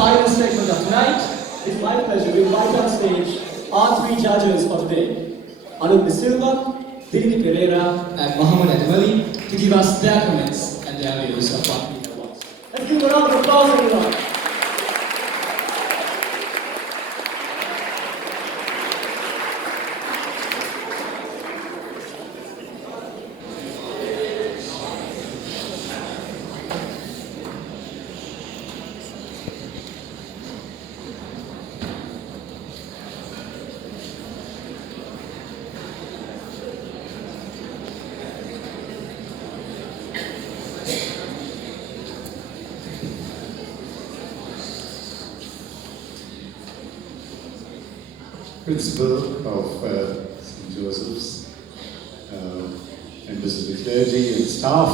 final segment of tonight. It's my pleasure to invite on stage our three judges for today. Anup De Silva, Dilip Pereira, and Muhammad Adamali to give us their comments and their views of what we have watched. Let's give a round of applause, everyone. Principal of St. Joseph's, members of the clergy and staff,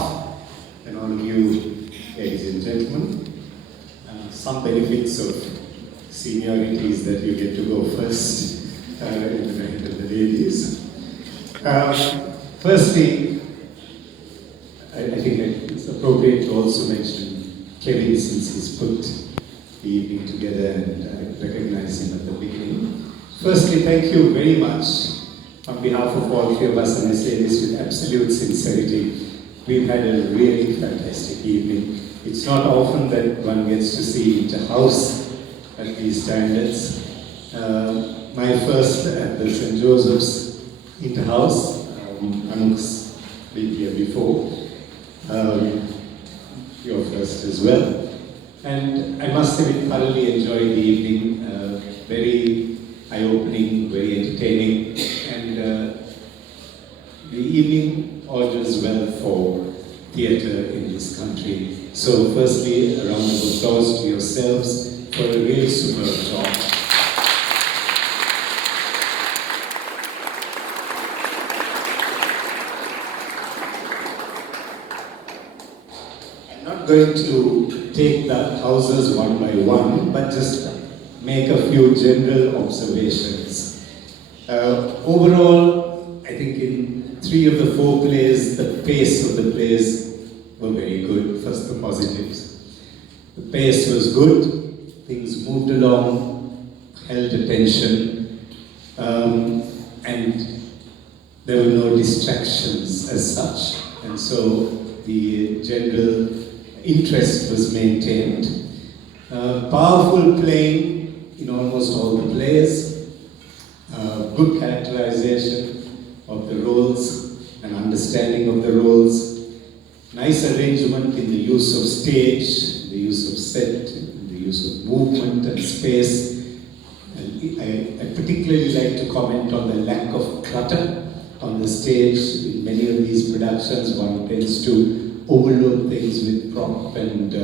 and all of you, ladies and gentlemen. Some benefits of seniority is that you get to go first in the night of the ladies. Firstly, I think it's appropriate to also mention Kevin, since he's put the evening together, and I recognize him at the beginning. Firstly, thank you very much on behalf of all three of us, and I say this with absolute sincerity. We've had a really fantastic evening. It's not often that one gets to see Inter-House at these standards. My first at the St. Joseph's Inter-House, Anuk's been here before, your first as well. And I must say we thoroughly enjoyed the evening, very eye-opening, very entertaining, and the evening augurs well for theatre in this country. So firstly, a round of applause to yourselves for a really superb job. I'm not going to take the houses one by one, but just make a few general observations. Overall, I think in 3 of the 4 plays, the pace of the plays were very good. First, the positives. The pace was good, things moved along, held attention, and there were no distractions as such. And so the general interest was maintained. Powerful playing in almost all the plays, good characterization of the roles and understanding of the roles, nice arrangement in the use of stage, the use of set, the use of movement and space. And I particularly like to comment on the lack of clutter on the stage. In many of these productions, one tends to overload things with prop and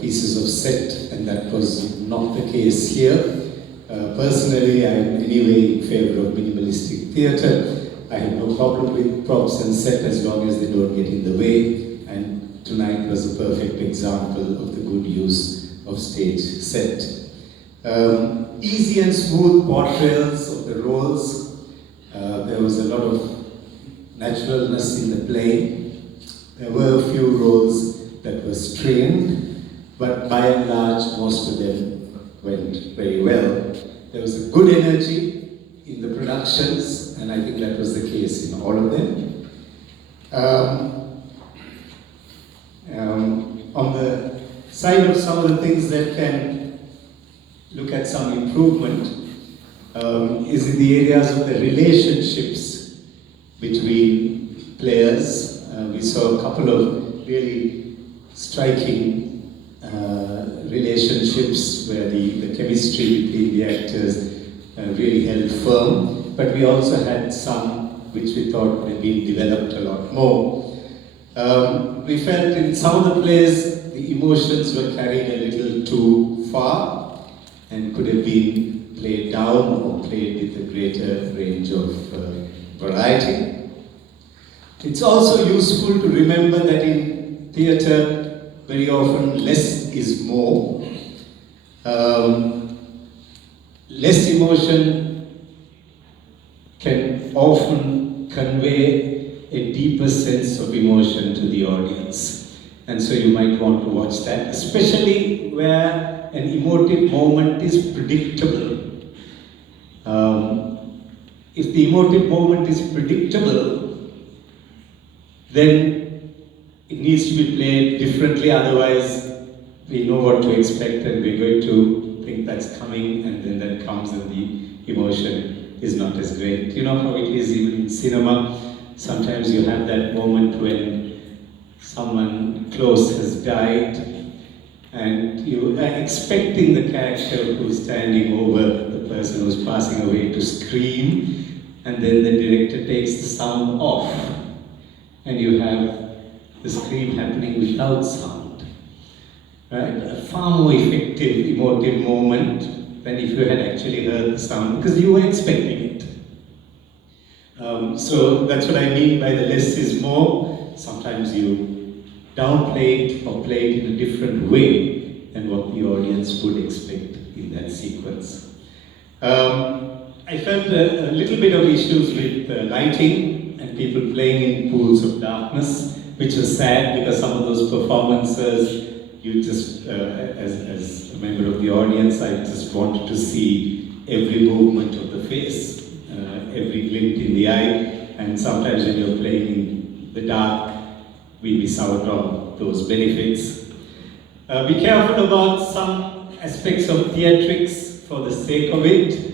pieces of set, and that was not the case here. Personally, I am anyway in favor of minimalistic theatre. I have no problem with props and set as long as they don't get in the way, and tonight was a perfect example of the good use of stage set. Easy and smooth portrayals of the roles. There was a lot of naturalness in the play. There were a few roles that were strained, but by and large, most of them went very well. There was a good energy in the productions, and I think that was the case in all of them. On the side of some of the things that can look at some improvement is in the areas of the relationships between players. We saw a couple of really striking relationships where the chemistry between the actors really held firm, but we also had some which we thought had been developed a lot more. We felt in some of the plays the emotions were carried a little too far and could have been played down or played with a greater range of variety. It's also useful to remember that in theatre, very often less is more. Less emotion can often convey a deeper sense of emotion to the audience. And so you might want to watch that, especially where an emotive moment is predictable. If the emotive moment is predictable, then it needs to be played differently, otherwise we know what to expect and we're going to think that's coming, and then that comes and the emotion is not as great. You know how it is even in cinema. Sometimes you have that moment when someone close has died and you are expecting the character who's standing over the person who's passing away to scream, and then the director takes the sound off and you have the scream happening without sound. Right? A far more effective emotive moment than if you had actually heard the sound, because you were expecting it. So that's what I mean by the less is more. Sometimes you downplay it or play it in a different way than what the audience would expect in that sequence. I felt a little bit of issues with lighting and people playing in pools of darkness, which was sad because some of those performances, you just, as a member of the audience, I just wanted to see every movement of the face, every glint in the eye, and sometimes when you're playing in the dark, we miss out on those benefits. Be careful about some aspects of theatrics for the sake of it.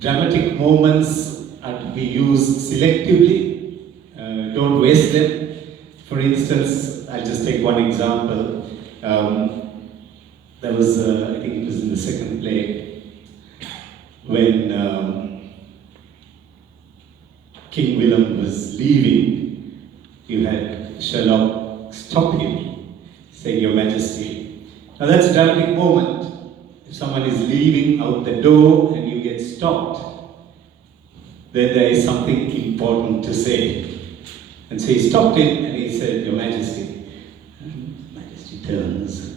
Dramatic moments are to be used selectively. Don't waste them. For instance, I'll just take one example. There was, I think it was in the second play, when King Willem was leaving, you had Sherlock stop him, saying, "Your Majesty." Now that's a dramatic moment. If someone is leaving out the door and you get stopped, then there is something important to say. And so he stopped him and he said, "Your Majesty." And Majesty turns.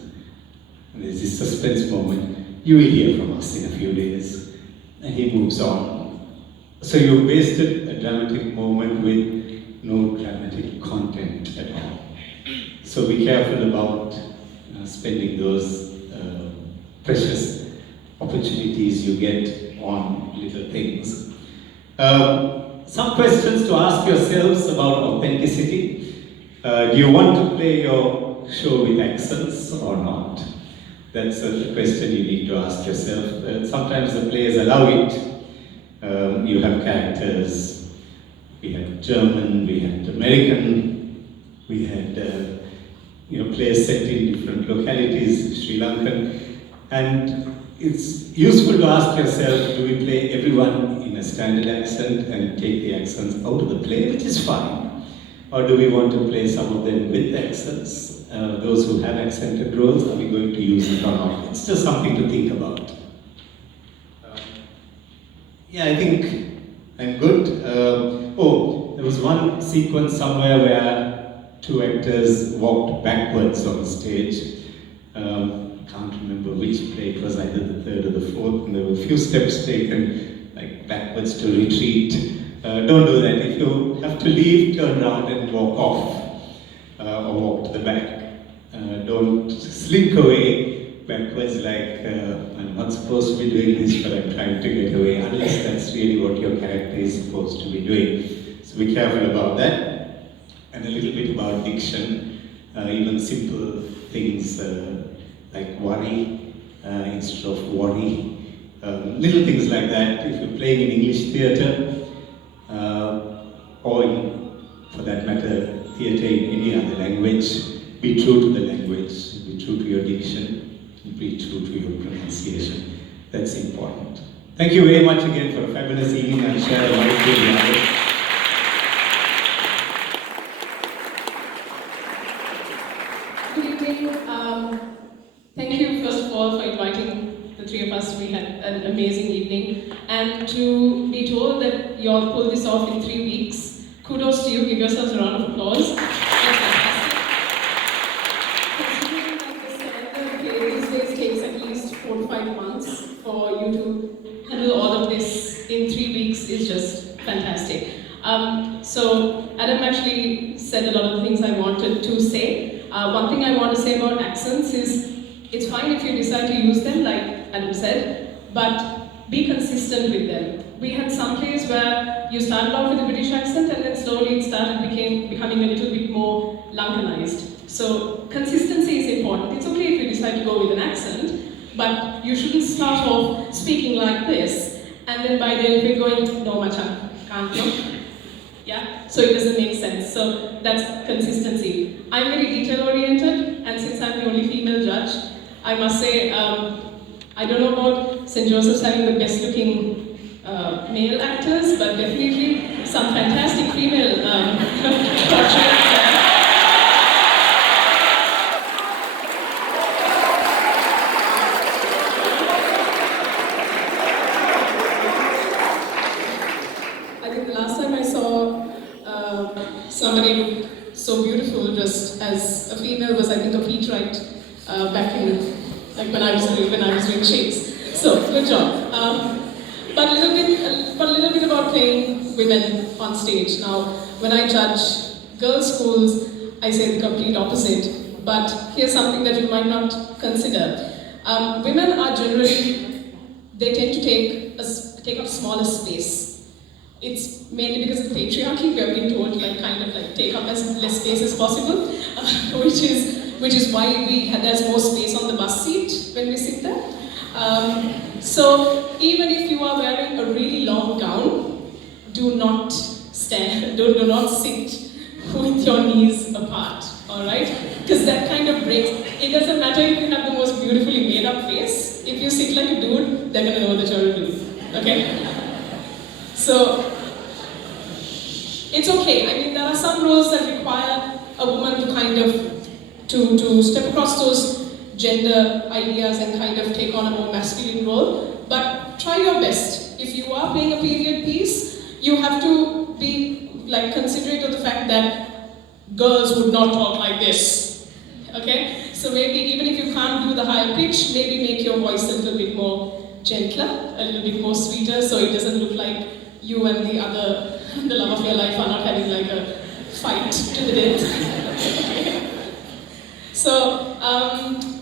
And there's this suspense moment. "You will hear from us in a few days." And he moves on. So you wasted a dramatic moment with no dramatic content at all. So be careful about spending those precious opportunities you get on little things. Some questions to ask yourselves about authenticity. Do you want to play your show with accents or not? That's a question you need to ask yourself. Sometimes the players allow it. You have characters. We had German, we had American, we had players set in different localities, Sri Lankan, and it's useful to ask yourself, do we play everyone in a standard accent and take the accents out of the play, which is fine, or do we want to play some of them with accents? Those who have accented roles, are we going to use it or not? It's just something to think about. Yeah, I think I'm good. There was one sequence somewhere where two actors walked backwards on stage. Can't remember which play it was, either the third or the fourth, and there were a few steps taken, like backwards to retreat. Don't do that. If you have to leave, turn around and walk off, or walk to the back. Don't slink away backwards like, I'm not supposed to be doing this, but I'm trying to get away, unless that's really what your character is supposed to be doing. So be careful about that. And a little bit about diction, even simple things like worry instead of worry. Little things like that. If you're playing in English theatre, or for that matter, theatre in any other language, be true to the language, be true to your diction, be true to your pronunciation. That's important. Thank you very much again for a fabulous evening. I'm sure I might be the Good evening. Thank you, first of all, for inviting the three of us. We had an amazing evening. And to be told that you all pulled this off in 3 weeks, kudos to you. Give yourselves a round of applause. That's fantastic. Considering that the standard play these days takes at least 4 to 5 months, for you to handle all of this in 3 weeks is just fantastic. So Adam actually said a lot of the things I wanted to say. One thing I want to say about accents is, it's fine if you decide to use them, like Adam said, but be consistent with them. We had some plays where you started off with a British accent and then slowly it started becoming a little bit more Lankanized. So consistency is important. It's okay if you decide to go with an accent, but you shouldn't start off speaking like this and then by then we're going, no machan, can't you? Yeah, so it doesn't make sense. So that's consistency. I'm very detail oriented, and since I'm the only female judge, I must say, I don't know about St. Joseph's having the best looking male actors, but definitely some fantastic female portraits. I think the last time I saw somebody look so beautiful just as a female was, I think, a Pete Wright back in, like when I was doing shakes. So good job. But a little bit about playing women on stage. Now, when I judge girls' schools, I say the complete opposite. But here's something that you might not consider. Women are generally, they tend to take up smaller space. It's mainly because of the patriarchy. We have been told take up as less space as possible, which is why there's more space on the bus seat when we sit there. So even if you are wearing a really long gown, do not stand, do not sit with your knees apart, all right? Because that kind of breaks. It doesn't matter if you have the most beautifully made up face. If you sit like a dude, they're gonna know that you're a dude, okay? So, it's okay. I mean, there are some roles that require a woman to kind of, to step across those gender ideas and kind of take on a more masculine role. But try your best. If you are playing a period piece, you have to be considerate of the fact that girls would not talk like this. Okay? So maybe even if you can't do the higher pitch, maybe make your voice a little bit more gentler, a little bit more sweeter, so it doesn't look like you and the love of your life are not having like a fight to the death. So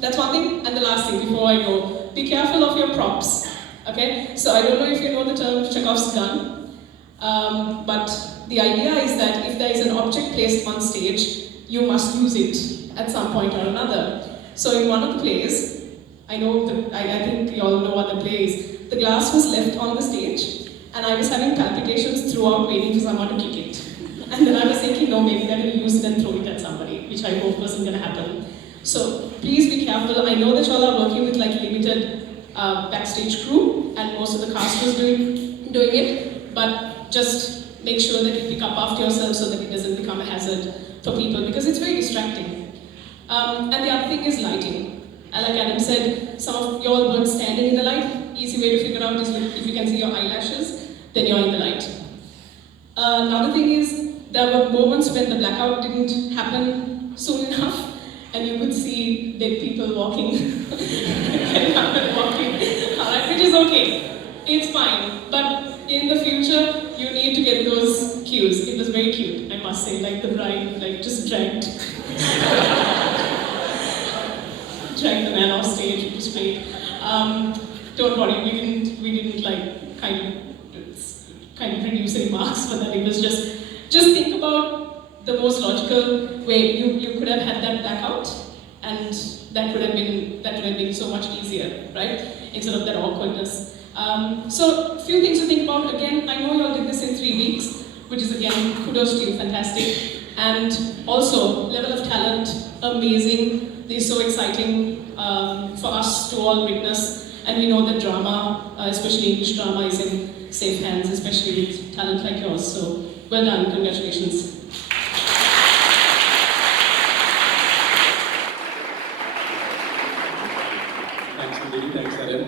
that's one thing. And the last thing before I go, be careful of your props. Okay? So I don't know if you know the term Chekhov's gun, but the idea is that if there is an object placed on stage, you must use it at some point or another. So in one of the plays, I think you all know what the play is, the glass was left on the stage, and I was having palpitations throughout waiting for someone to kick it. And then I was thinking, no, maybe they're going to use it and throw it at somebody, which I hope wasn't going to happen. So please be careful. I know that y'all are working with limited backstage crew, and most of the cast was doing it, but just make sure that you pick up after yourself so that it doesn't become a hazard for people, because it's very distracting. And the other thing is lighting. Like Adam said, some of y'all weren't standing in the light. Easy way to figure out is if you can see your eyelashes, then you're in the light. Another thing is, there were moments when the blackout didn't happen soon enough, and you could see dead people walking, alright, which is okay. It's fine. But in the future, you need to get those cues. It was very cute, I must say, like the bride, just dragged the man off stage, it was great. Don't worry, we didn't kind of reduce any marks for that. It was just think about the most logical way. You could have had that blackout, and that would have been so much easier, right? Instead of that awkwardness. So a few things to think about. Again, I know you all did this in 3 weeks, which is again, kudos to you, fantastic. And also, level of talent, amazing. They're so exciting for us to all witness. And we know that drama, especially English drama, is in safe hands, especially with talent like yours. So, well done, congratulations. Thanks, Nidhi. Thanks, Adam.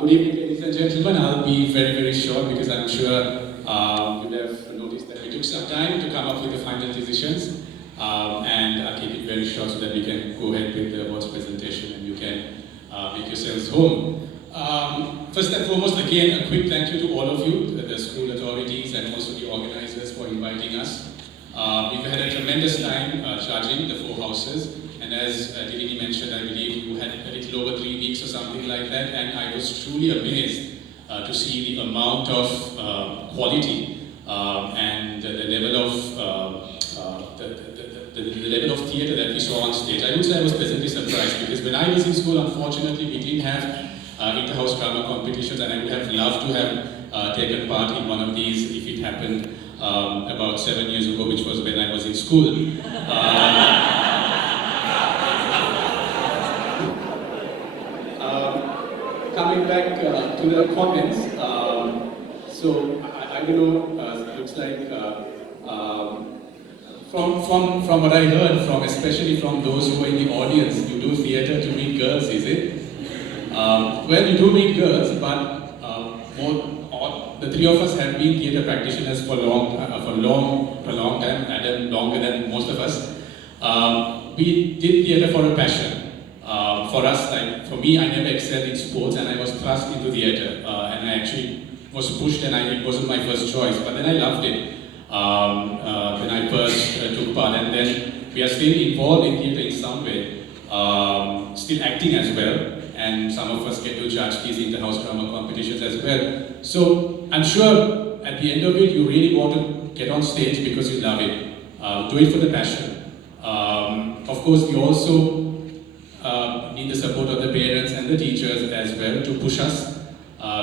Good evening, ladies and gentlemen. I'll be very, very short because I'm sure you have noticed that we took some time to come up with the final decisions. And I'll keep it very short so that we can go ahead with the awards presentation and you can make yourselves home. First and foremost, again, a quick thank you to all of you, the school authorities and also the organizers for inviting us. We've had a tremendous time judging the 4 houses, and as Dilini mentioned, I believe you had a little over 3 weeks or something like that, and I was truly amazed to see the amount of quality and the level of the level of theatre that we saw on stage. I would say I was pleasantly surprised, because when I was in school, unfortunately, we didn't have inter-house drama competitions, and I would have loved to have taken part in one of these if it happened about 7 years ago, which was when I was in school. Coming back to the comments, so I don't know, looks like from what I heard, especially from those who were in the audience, you do theatre to meet girls, is it? Well, you do meet girls, but the 3 of us have been theatre practitioners for long time, Adam longer than most of us. We did theatre for a passion. For us, like for me, I never excelled in sports, and I was thrust into theatre, and I actually was pushed, and it wasn't my first choice, but then I loved it. When I first took part, and then we are still involved in theatre in some way, still acting as well, and some of us get to judge these inter-house drama competitions as well. So I'm sure at the end of it, you really want to get on stage because you love it. Do it for the passion. Of course, we also need the support of the parents and the teachers as well to push us,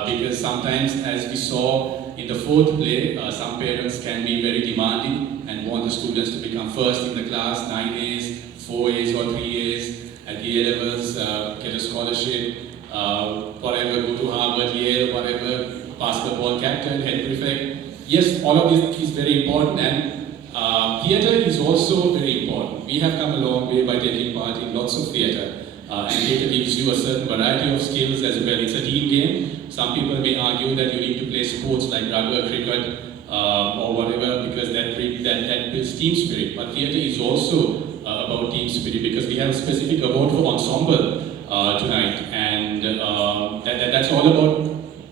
because sometimes, as we saw in the 4th play, some parents can be very demanding and want the students to become first in the class, 9 A's, 4 A's or 3 A's, at the A levels, get a scholarship, whatever, go to Harvard, Yale, whatever, basketball captain, head prefect. Yes, all of this is very important, and theatre is also very important. We have come a long way by taking part in lots of theatre. And theatre gives you a certain variety of skills as well. It's a team game. Some people may argue that you need to play sports like rugby, cricket, or whatever, because that builds team spirit. But theatre is also about team spirit, because we have a specific award for ensemble tonight, and that's all about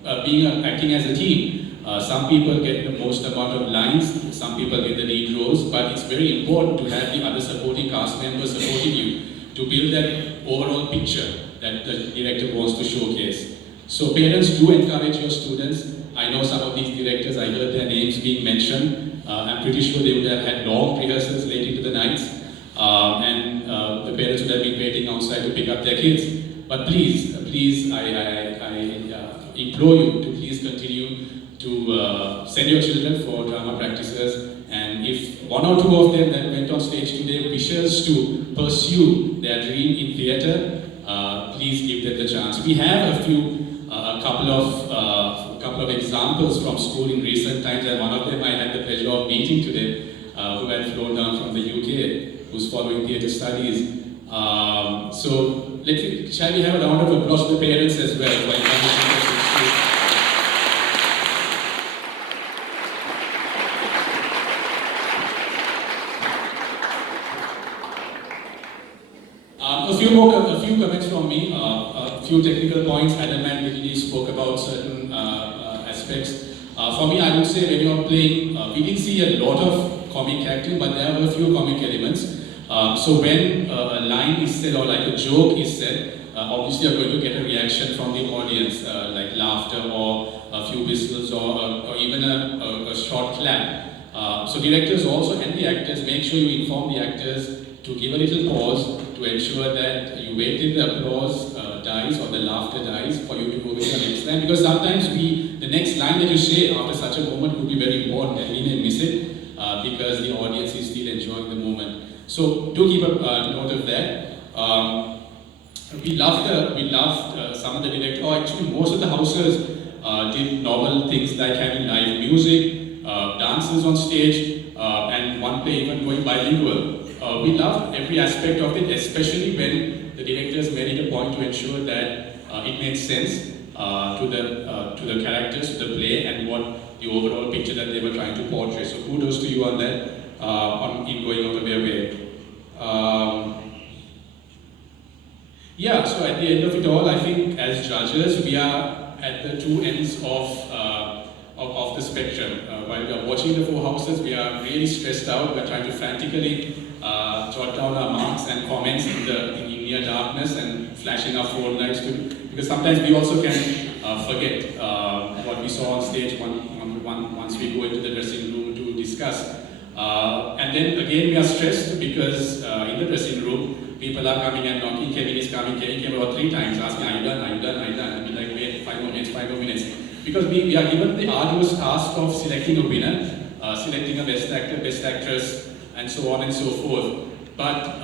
acting as a team. Some people get the most amount of lines, some people get the lead roles, but it's very important to have the other supporting cast members supporting you to build that overall picture that the director wants to showcase. So parents, do encourage your students. I know some of these directors, I heard their names being mentioned. I'm pretty sure they would have had long rehearsals late into the nights, and the parents would have been waiting outside to pick up their kids. But please, I implore you to please continue to send your children for drama practices, and if 1 or 2 of them that went on stage today wishes to pursue their dream in theatre, please give them the chance. We have a couple of examples from school in recent times, and one of them I had the pleasure of meeting today, who had flown down from the UK, who's following theatre studies. So shall we have a round of applause to the parents as well for encouraging us in school? A few comments from me, a few technical points. Adam and Dilini spoke about certain aspects. For me, I would say when you're playing, we didn't see a lot of comic acting, but there were a few comic elements. So when a line is said or like a joke is said, obviously you're going to get a reaction from the audience, like laughter or a few whistles or even a short clap. So directors also and the actors, make sure you inform the actors to give a little pause to ensure that you wait till the applause dies or the laughter dies for you to go with the next line. Because sometimes the next line that you say after such a moment would be very important and we may miss it because the audience is still enjoying the moment. So do keep a note of that. We loved some of the directors, or actually most of the houses did novel things like having live music, dances on stage, and one play even going bilingual. We loved every aspect of it, especially when the directors made it a point to ensure that it made sense to the characters, to the play, and what the overall picture that they were trying to portray. So kudos to you on that, in going out of their way. Yeah, so at the end of it all, I think as judges, we are at the two ends of of the spectrum. While we are watching the four houses, we are really stressed out. We are trying to frantically jot down our marks and comments in near darkness and flashing our phone lights because sometimes we also can forget what we saw on stage once we go into the dressing room to discuss. And then again we are stressed because in the dressing room, people are coming and knocking. Kevin is coming. Kevin came about 3 times asking, are you done? Are you done? Are you done? And we're like, wait, 5 more minutes, 5 more minutes. Because we are given the arduous task of selecting a winner, selecting a best actor, best actress, and so on and so forth. But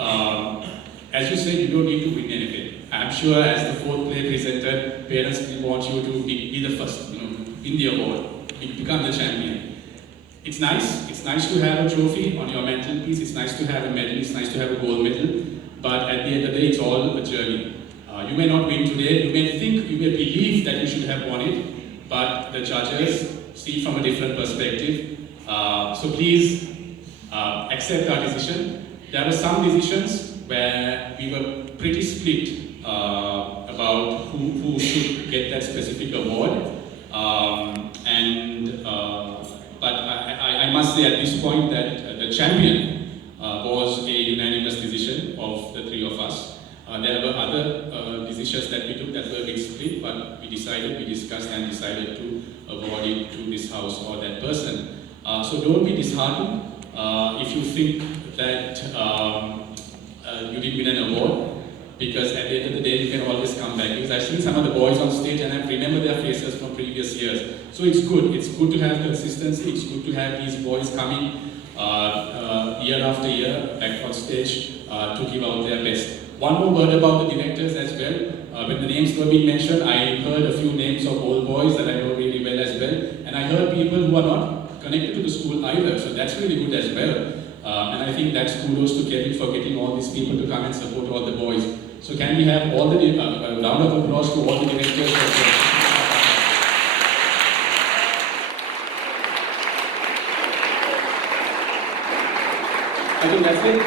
as you said, you don't need to win anything. I'm sure as the 4th play presented, parents will want you to be the first, win the award, become the champion. It's nice to have a trophy on your mantelpiece, it's nice to have a medal, it's nice to have a gold medal, but at the end of the day, it's all a journey. You may not win today, you may believe that you should have won it, but the judges see from a different perspective. So please accept our decision. There were some decisions where we were pretty split about who should get that specific award. But I must say at this point that the champion was a unanimous decision of the 3 of us. There were other decisions that we took that were a bit split, but we discussed and decided to award it to this house or that person. So don't be disheartened if you think that you didn't win an award, because at the end of the day you can always come back. Because I've seen some of the boys on stage and I remember their faces from previous years. So it's good to have consistency, it's good to have these boys coming year after year back on stage to give out their best. One more word about the directors as well. When the names were being mentioned, I heard a few names of old boys that I know really well as well, and I heard people who are not connected to the school either, so that's really good as well. And I think that's kudos to Kevin for getting all these people to come and support all the boys. So can we have all the round of applause to all the directors? I think that's it.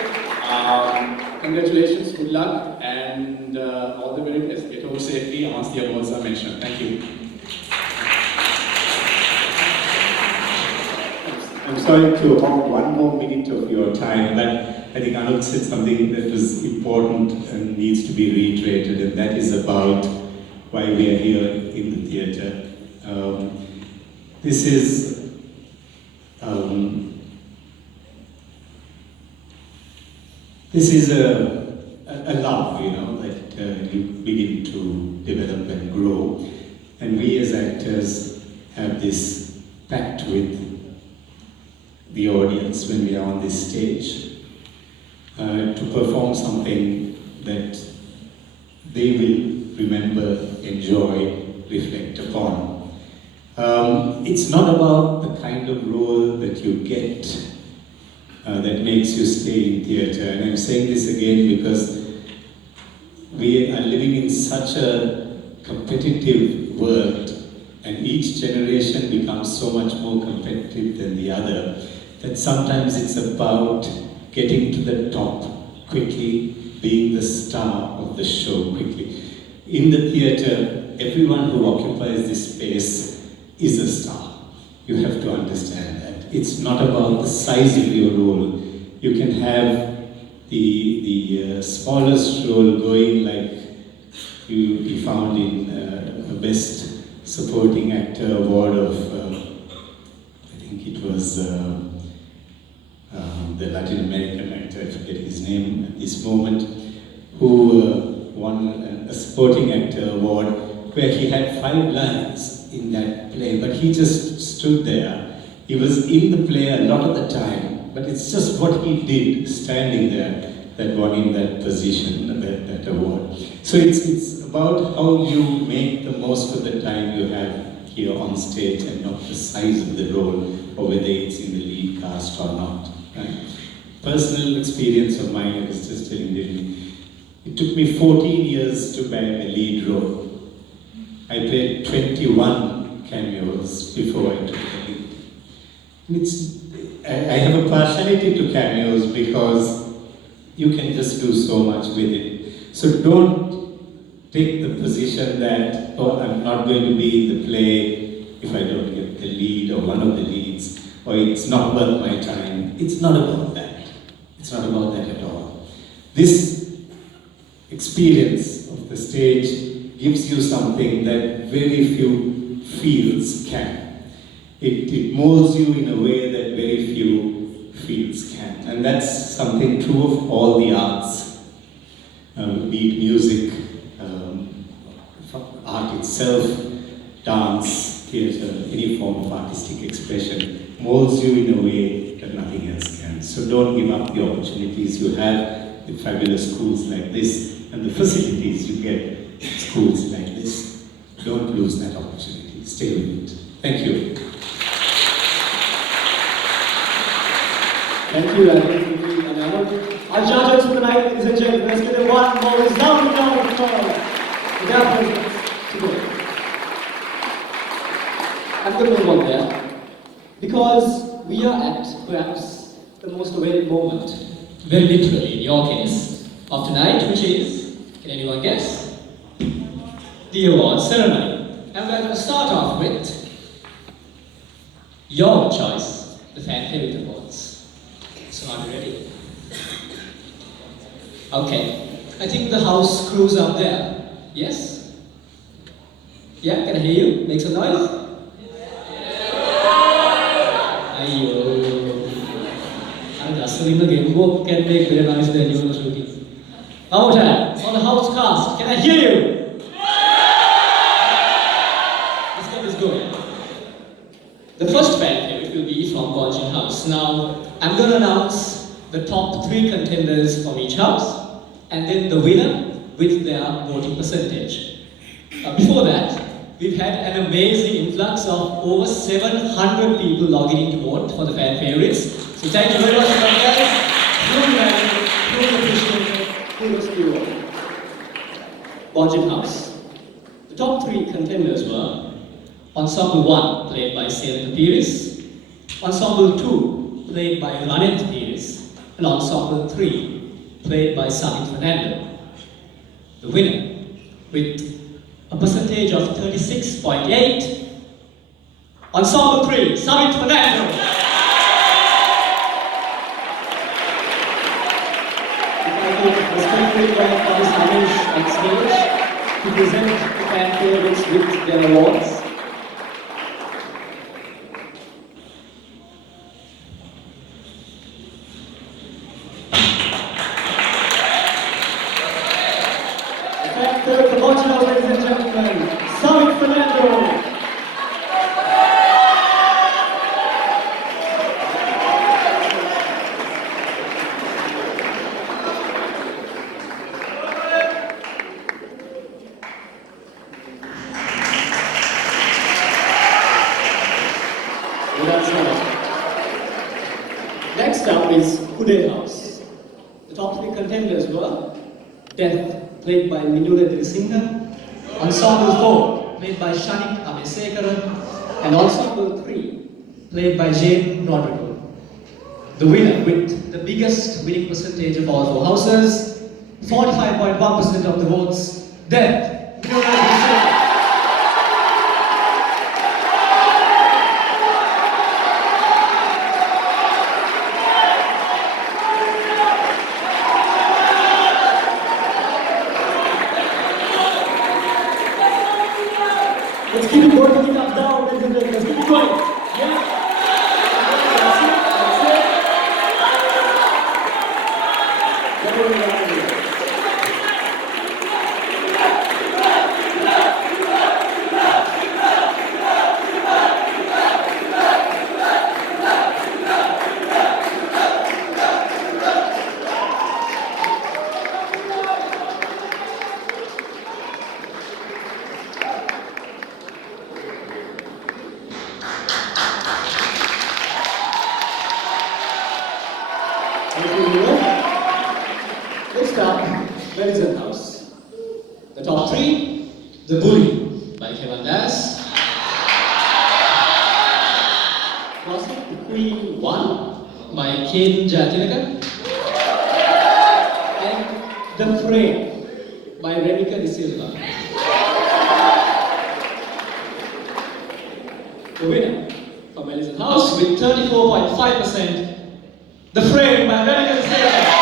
Congratulations, good luck, and all the very best. Get home safely once the awards are mentioned. Thank you. I'm sorry to hog 1 more minute of your time, but I think Anuj said something that was important and needs to be reiterated, and that is about why we are here in the theatre. This is a love, that you begin to develop and grow, and we as actors have this pact with the audience when we are on this stage to perform something that they will remember, enjoy, reflect upon. It's not about the kind of role that you get that makes you stay in theatre, and I'm saying this again because we are living in such a competitive world, and each generation becomes so much more competitive than the other, that sometimes it's about getting to the top quickly, being the star of the show quickly. In the theatre, everyone who occupies this space is a star. You have to understand that. It's not about the size of your role. You can have the smallest role going, like you be found in a Best Supporting Actor award of, I think it was the Latin American actor, I forget his name at this moment, who won a Supporting Actor award where he had 5 lines in that play, but he just stood there. He was in the play a lot of the time, but it's just what he did standing there that won him that position, that award. So it's about how you make the most of the time you have here on stage and not the size of the role or whether it's in the lead cast or not. Right? Personal experience of mine, I was just telling you, it took me 14 years to bag a lead role. I played 21 cameos before I took the lead. I have a partiality to cameos because you can just do so much with it. So don't take the position that, oh, I'm not going to be in the play if I don't get the lead or one of the leads, or it's not worth my time. It's not about that. It's not about that at all. This experience of the stage gives you something that very few fields can. It molds you in a way that very few fields can. And that's something true of all the arts, be it music, art itself, dance, theatre, any form of artistic expression, molds you in a way that nothing else can. So don't give up the opportunities you have with fabulous schools like this and the facilities you get at schools like this. Don't lose that opportunity. Stay with it. Thank you. Thank you, and our judges for tonight, ladies and gentlemen, let's give them one more resounding round of applause for their presence today. I'm going to move on there, because we are at perhaps the most awaited moment, very literally in your case, of tonight, which is, can anyone guess? The award ceremony. And we're going to start off with your choice, the Fan Favorite Awards. So are you ready? Okay. I think the house crews up there. Yes? Yeah, can I hear you? Make some noise. Ayo. I'm just in the game. Who can make better noise than you? One more time. On the house cast, can I hear you? Let's get this going. The first fan favorite will be from Gorgin House. Now, I'm going to announce the top 3 contenders from each house, and then the winner with their voting percentage. Before that, we've had an amazing influx of over 700 people logging in to vote for the fan favorites. So thank you very much for that, guys. Truly appreciate it. Kudos to you all. Gorgin House. The top 3 contenders were Ensemble 1, played by Selena Pires, Ensemble 2, played by Ranit Pires, and Ensemble 3, played by Samit Fernando. The winner, with a percentage of 36.8, Ensemble 3, Samit Fernando. Respectfully call Samit on stage to present the fan favorites with their awards. The Gorgin House, ladies and gentlemen, Samit Fernando. Next up is Kude House. The top 3 contenders were Death, played by Mindula Singha, Ensemble 4, played by Shanik Abesekaran, and Ensemble 3, played by Jane Rodrigo. The winner, with the biggest winning percentage of all 4 houses, 45.1% of the votes, Death, Mindula Singha. Let's keep it going, keep it up, down, ladies and gentlemen. Let's keep it going. Yeah? That's it. Next up, Medicine House. The top 3, The Bully by Kevin Das, Gossip Queen 1 by Ken Jatinaka, and The Frame by Remika De Silva. close with 34.5%. The Frame by Remington Theatre.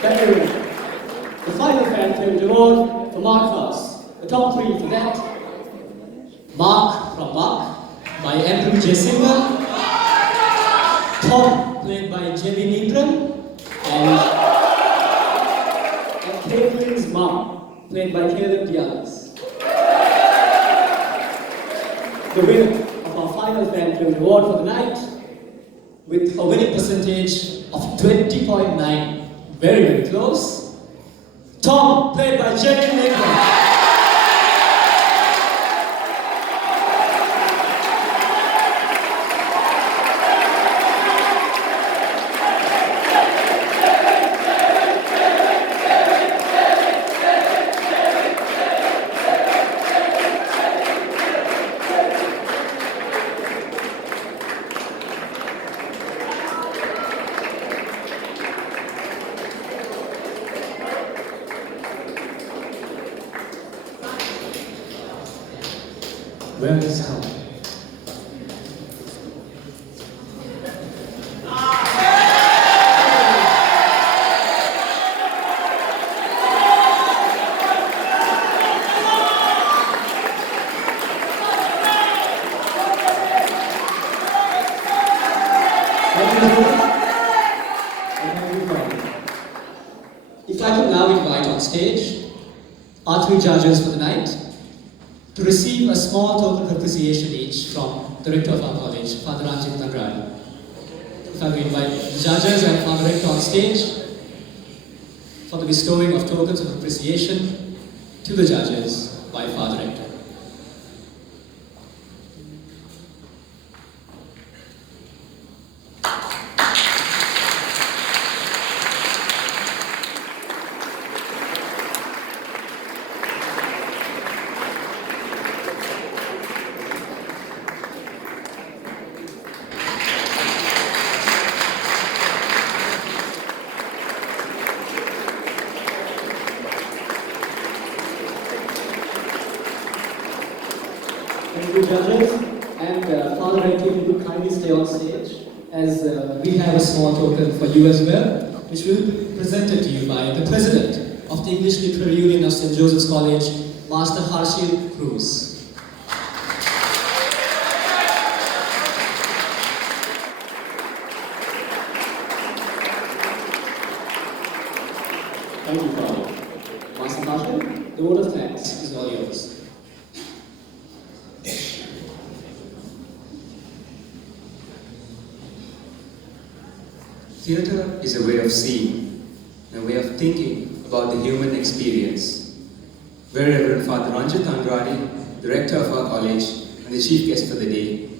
Thank you. The final fan film award for Mark House. The top three for that: Mark from Mark by Andrew J. Silver, Tom played by Jerry Nitram, and Caitlin's mom played by Caleb Diaz. The winner of our final fan film award for the night, with a winning percentage of 20.9. Very, very close. Tom, played by Jerry Nitram. Where is Tom? If I could now invite on stage our three judges for the night to receive a small token of appreciation each from the rector of our college, Father Ranjit Nangradi. If I could invite the judges and Father Rector on stage for the bestowing of tokens of appreciation to the judges by Father Rector. Thank you, judges. And Father Rector, if you could kindly stay on stage, as we have a small token for you as well, which will be presented to you by the President of the English Literary Union of St. Joseph's College, Master Harshil Cruz. Thank you, Father. Master Harshil, the word of thanks is all yours. Theatre is a way of seeing, a way of thinking about the human experience. Very Reverend Father Ranjit Nangradi, the rector of our college and the chief guest for the day,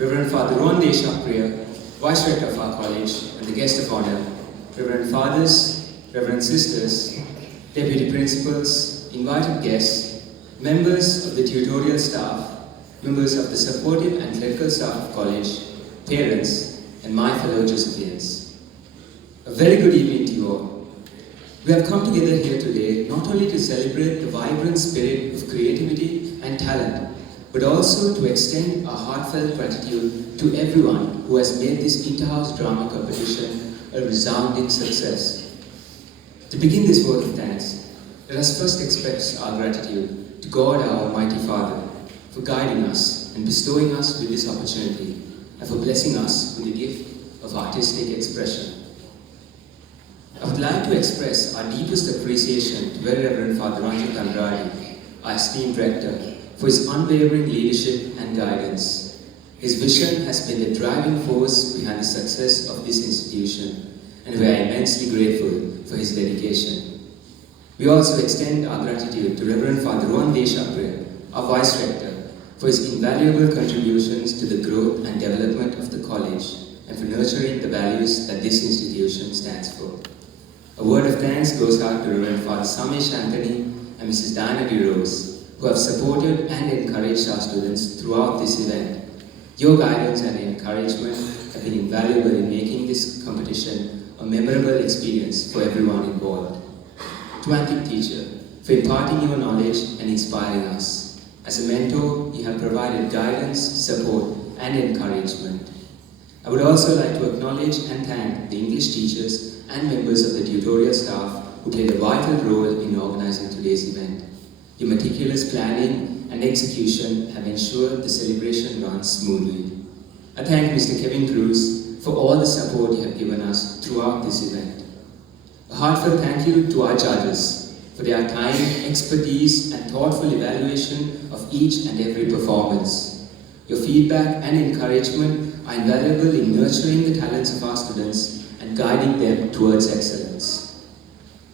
Reverend Father Ron Deshapriya, vice rector of our college and the guest of honor, Reverend Fathers, Reverend Sisters, deputy principals, invited guests, members of the tutorial staff, members of the supportive and clerical staff of college, parents, and my fellow Josephians. A very good evening to you all. We have come together here today not only to celebrate the vibrant spirit of creativity and talent, but also to extend our heartfelt gratitude to everyone who has made this inter-house drama competition a resounding success. To begin this word of thanks, let us first express our gratitude to God, our Almighty Father, for guiding us and bestowing us with this opportunity, and for blessing us with the gift of artistic expression. I would like to express our deepest appreciation to Very Reverend Father Ranjit Nangradi, our esteemed rector, for his unwavering leadership and guidance. His vision has been the driving force behind the success of this institution, and we are immensely grateful for his dedication. We also extend our gratitude to Reverend Father Ruan Deshapre, our Vice Rector, for his invaluable contributions to the growth and development of the college and for nurturing the values that this institution stands for. A word of thanks goes out to Reverend Father Samesh Anthony and Mrs. Diana De Rose, who have supported and encouraged our students throughout this event. Your guidance and encouragement have been invaluable in making this competition a memorable experience for everyone involved. To Antique Teacher, for imparting your knowledge and inspiring us. As a mentor, you have provided guidance, support, and encouragement. I would also like to acknowledge and thank the English teachers and members of the tutorial staff who played a vital role in organizing today's event. Your meticulous planning and execution have ensured the celebration runs smoothly. I thank Mr. Kevin Cruz for all the support you have given us throughout this event. A heartfelt thank you to our judges for their time, expertise, and thoughtful evaluation of each and every performance. Your feedback and encouragement are invaluable in nurturing the talents of our students and guiding them towards excellence.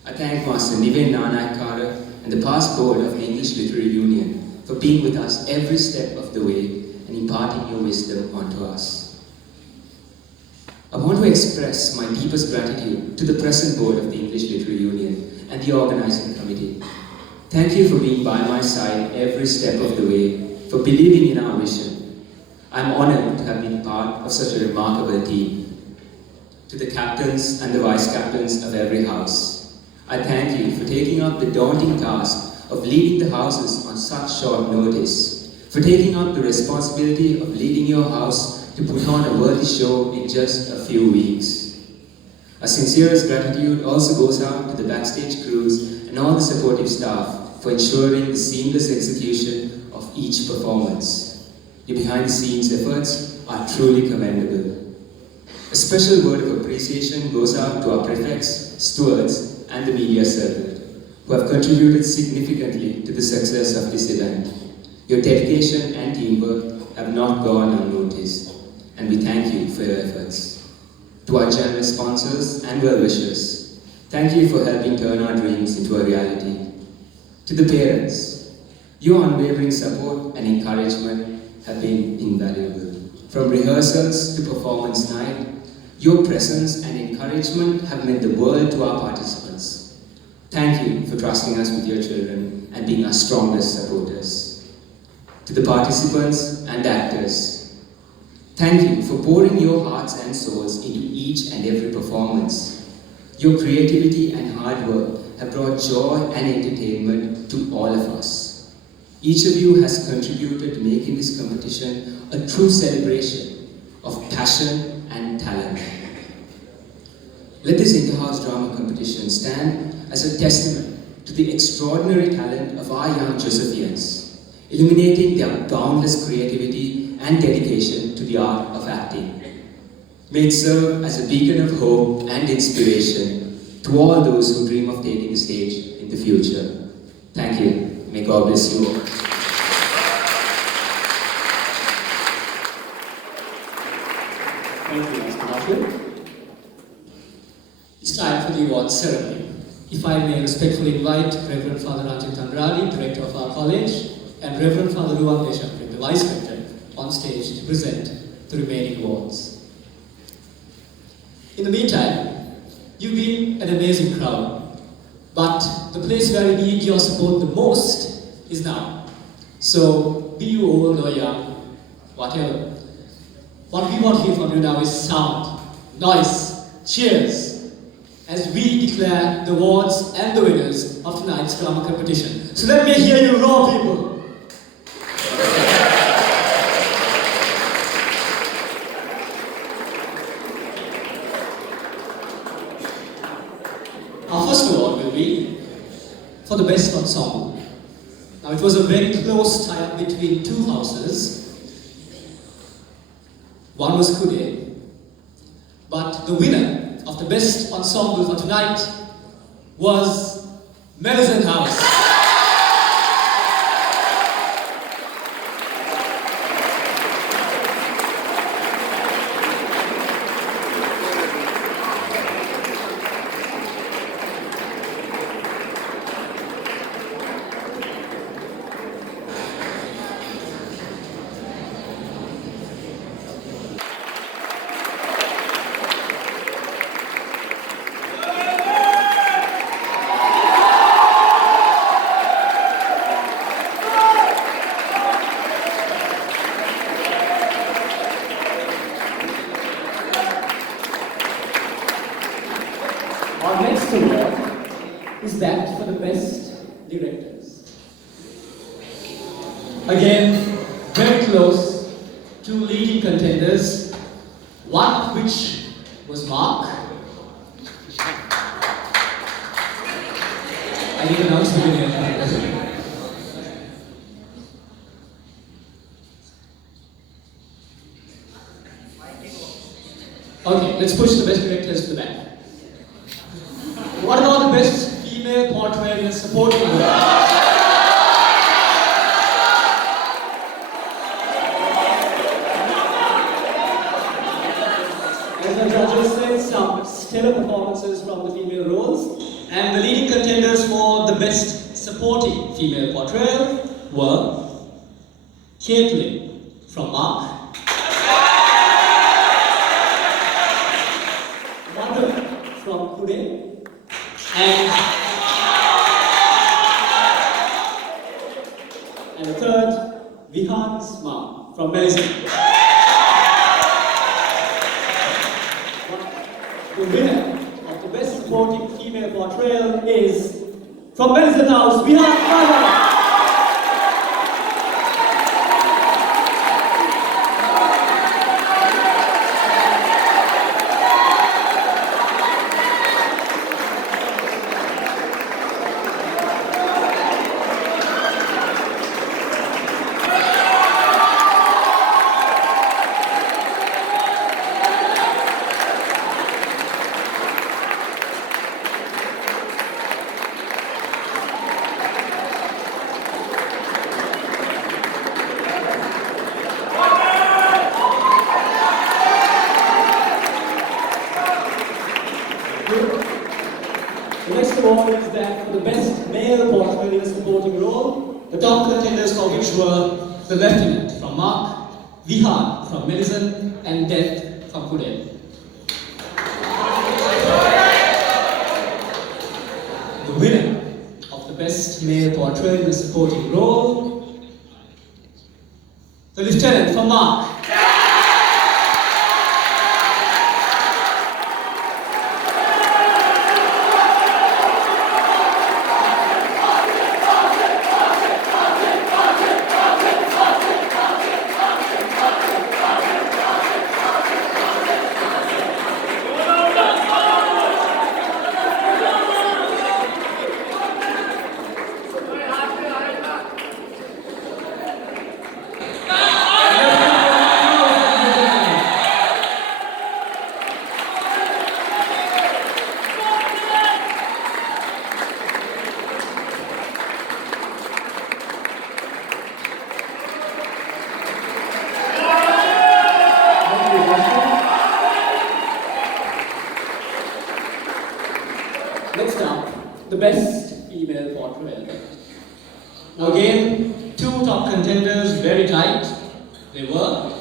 I thank Master Niven Nanaikara and the past board of the English Literary Union for being with us every step of the way and imparting your wisdom onto us. I want to express my deepest gratitude to the present board of the English Literary Union and the organizing committee. Thank you for being by my side every step of the way, for believing in our vision. I'm honored to have been part of such a remarkable team. To the captains and the vice captains of every house, I thank you for taking up the daunting task of leading the houses on such short notice, for taking up the responsibility of leading your house to put on a worthy show in just a few weeks. Our sincerest gratitude also goes out to the backstage crews and all the supportive staff for ensuring the seamless execution of each performance. Your behind-the-scenes efforts are truly commendable. A special word of appreciation goes out to our prefects, stewards, and the media circuit, who have contributed significantly to the success of this event. Your dedication and teamwork have not gone unnoticed, and we thank you for your efforts. To our generous sponsors and well-wishers, thank you for helping turn our dreams into a reality. To the parents, your unwavering support and encouragement have been invaluable. From rehearsals to performance night, your presence and encouragement have meant the world to our participants. Thank you for trusting us with your children and being our strongest supporters. To the participants and actors, thank you for pouring your hearts and souls into each and every performance. Your creativity and hard work have brought joy and entertainment to all of us. Each of you has contributed to making this competition a true celebration of passion and talent. Let this inter-house drama competition stand as a testament to the extraordinary talent of our young Josephians, illuminating their boundless creativity and dedication to the art of acting. May it serve as a beacon of hope and inspiration to all those who dream of taking the stage in the future. Thank you. May God bless you all. Thank you, Mr. Marshall. It's time for the awards ceremony. If I may respectfully invite Reverend Father Ranjit Tandradi, Director of our college, and Reverend Father Ruan Deshapre, the Vice Rector, on stage to present the remaining awards. In the meantime, you've been an amazing crowd, but the place where we need your support the most is now. So, be you old or young, whatever. What we want to hear from you now is sound, noise, cheers, as we declare the awards and the winners of tonight's drama competition. So let me hear you roar, people. Our first award will be for the best ensemble. Now it was a very close tie-up between two houses. One was Kude, but the winner of the best ensemble for tonight was Melzen House. the best directors. Again, very close, two leading contenders, one of which was Mark. I need to announce the winner. Okay, let's push the best directors to the back. What about the best female portrayal in a supporting role? As the judges said, some stellar performances from the female roles, and the leading contenders for the best supporting female portrayal were Caitlin from Mark, Mother from Kude, and the third, Vihan's mom from Melisande. The winner of the best supporting female portrayal is from Melisande House, Vihan's mother. The next award is that for the best male portrayal in a supporting role, the top contenders for which were the Lieutenant from Mark, Vihan from Melisande, and Death from Kude. The winner of the best male portrayal in a supporting role, the Lieutenant from Mark. Next up, the best female portrayal. Again, two top contenders, very tight. They were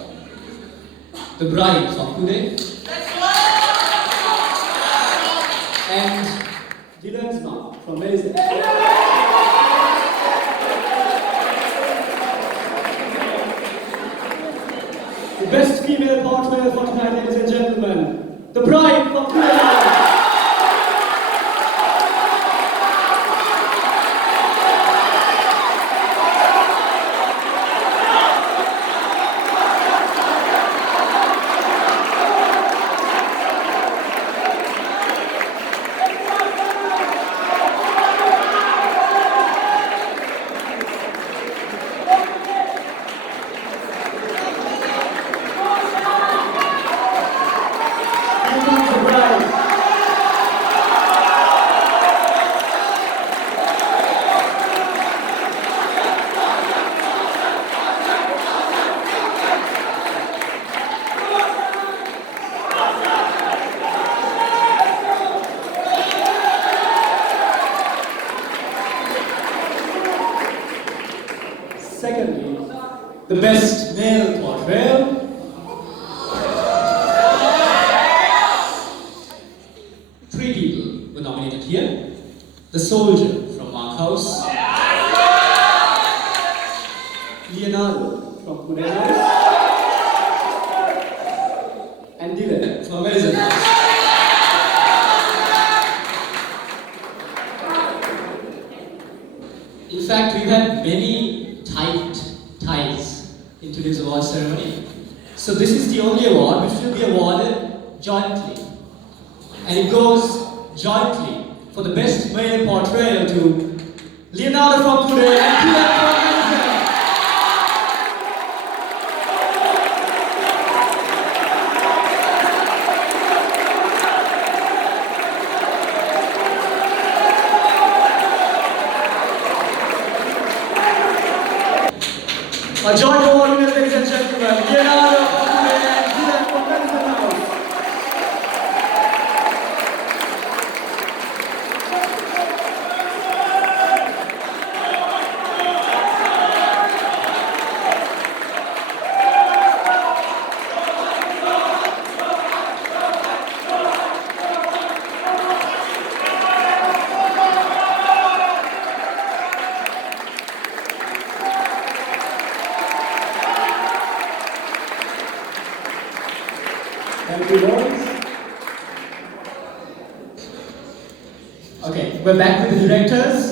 the Bride from Kude and Dylan's mom from Melisande. The best female portrayal for tonight, ladies and gentlemen, the Bride from Kude. Secondly, the best male portrayal. Three people were nominated here. The soldier from Mark House, Leonardo from Kude House, and Dylan from Melisande House. in today's award ceremony. So this is the only award which will be awarded jointly. And it goes jointly for the best male portrayal to Leonardo from Pune and Kiran from Amazon. A joint award winners, ladies and gentlemen, Leonardo from Pune and Kiran from Amazon House. Thank you, boys. Okay, we're back with the directors.